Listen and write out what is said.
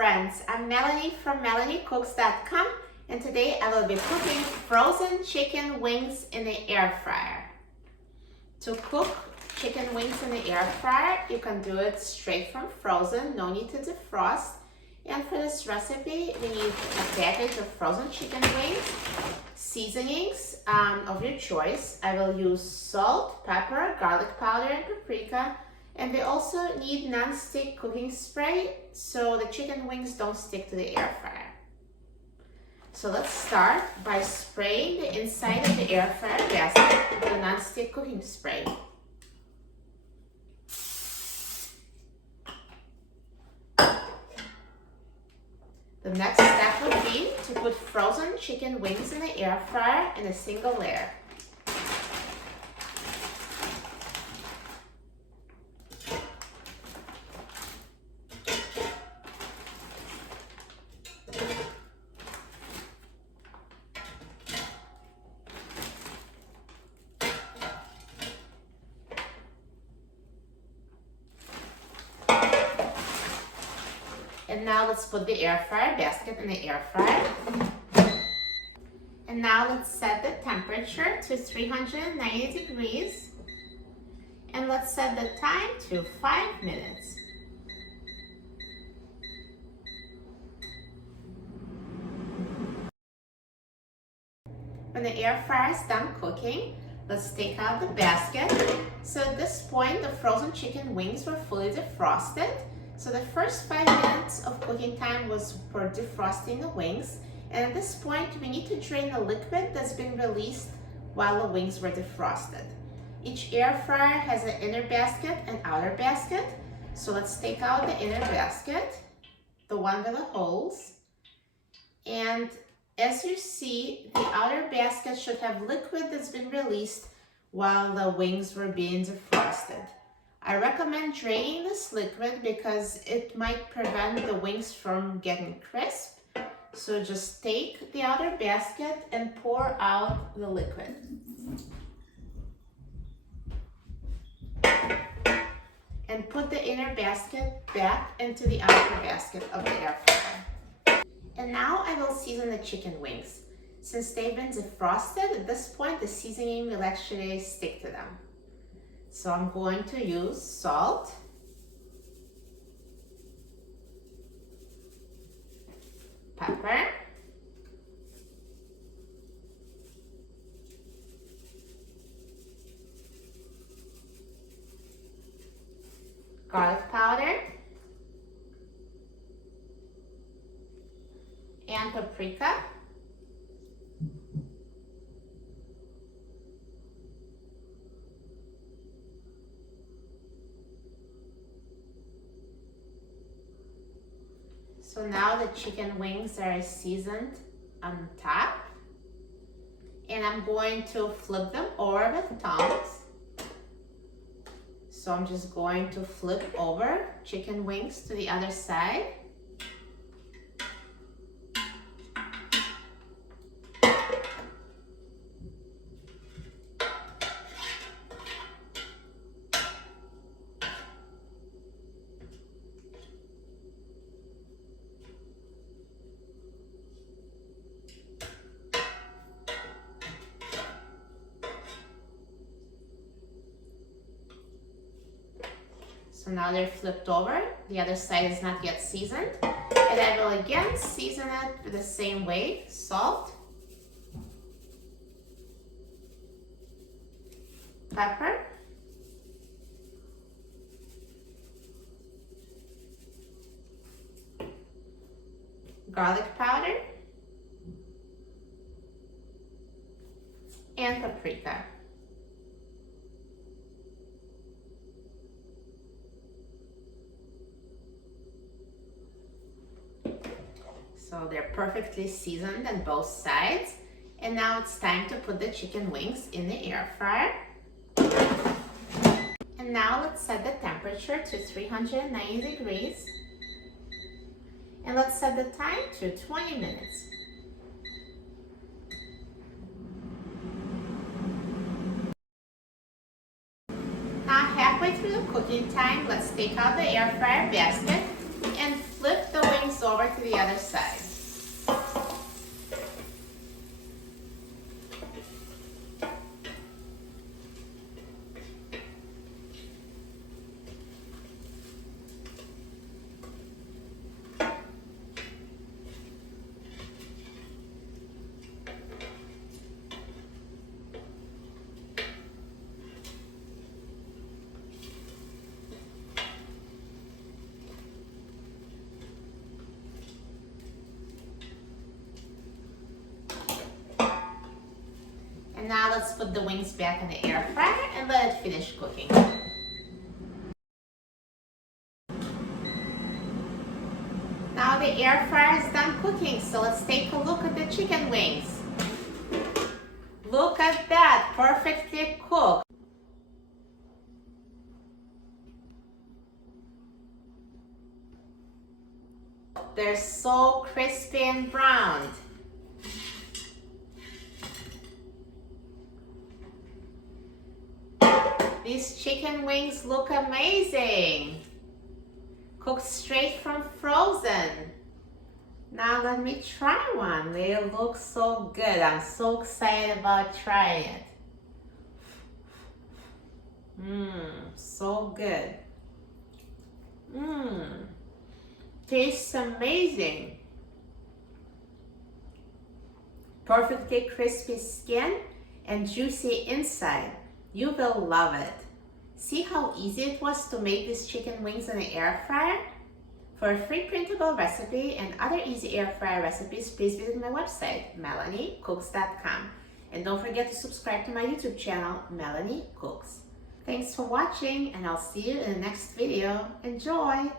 friends, I'm Melanie from MelanieCooks.com, and today I will be cooking frozen chicken wings in the air fryer. To cook chicken wings in the air fryer, you can do it straight from frozen, no need to defrost. And for this recipe, we need a package of frozen chicken wings, seasonings of your choice. I will use salt, pepper, garlic powder, and paprika. And we also need non-stick cooking spray so the chicken wings don't stick to the air fryer. So let's start by spraying the inside of the air fryer basket with the non-stick cooking spray. The next step would be to put frozen chicken wings in the air fryer in a single layer. And now let's put the air fryer basket in the air fryer. And now let's set the temperature to 390 degrees. And let's set the time to 5 minutes. When the air fryer is done cooking, let's take out the basket. So at this point, the frozen chicken wings were fully defrosted. So the first 5 minutes of cooking time was for defrosting the wings. And at this point, we need to drain the liquid that's been released while the wings were defrosted. Each air fryer has an inner basket and outer basket. So let's take out the inner basket, the one with the holes. And as you see, the outer basket should have liquid that's been released while the wings were being defrosted. I recommend draining this liquid because it might prevent the wings from getting crisp. So just take the outer basket and pour out the liquid. And put the inner basket back into the outer basket of the air fryer. And now I will season the chicken wings. Since they've been defrosted, at this point the seasoning will actually stick to them. So I'm going to use salt, pepper, garlic powder, and paprika. So now the chicken wings are seasoned on top, and I'm going to flip them over with tongs. So I'm just going to flip over chicken wings to the other side. So now they're flipped over. The other side is not yet seasoned. And I will again season it the same way. Salt, pepper, garlic powder, and paprika. So they're perfectly seasoned on both sides. And now it's time to put the chicken wings in the air fryer. And now let's set the temperature to 390 degrees. And let's set the time to 20 minutes. Now halfway through the cooking time, let's take out the air fryer basket and flip the wings wings over to the other side. And now let's put the wings back in the air fryer and let it finish cooking. Now the air fryer is done cooking, so let's take a look at the chicken wings. Look at that, perfectly cooked. They're so crispy and browned. These chicken wings look amazing. Cooked straight from frozen. Now let me try one. They look so good. I'm so excited about trying it. So good. Tastes amazing. Perfectly crispy skin and juicy inside. You will love it. See how easy it was to make these chicken wings in the air fryer? For a free printable recipe and other easy air fryer recipes, please visit my website, melaniecooks.com. And don't forget to subscribe to my YouTube channel, Melanie Cooks. Thanks for watching, and I'll see you in the next video. Enjoy!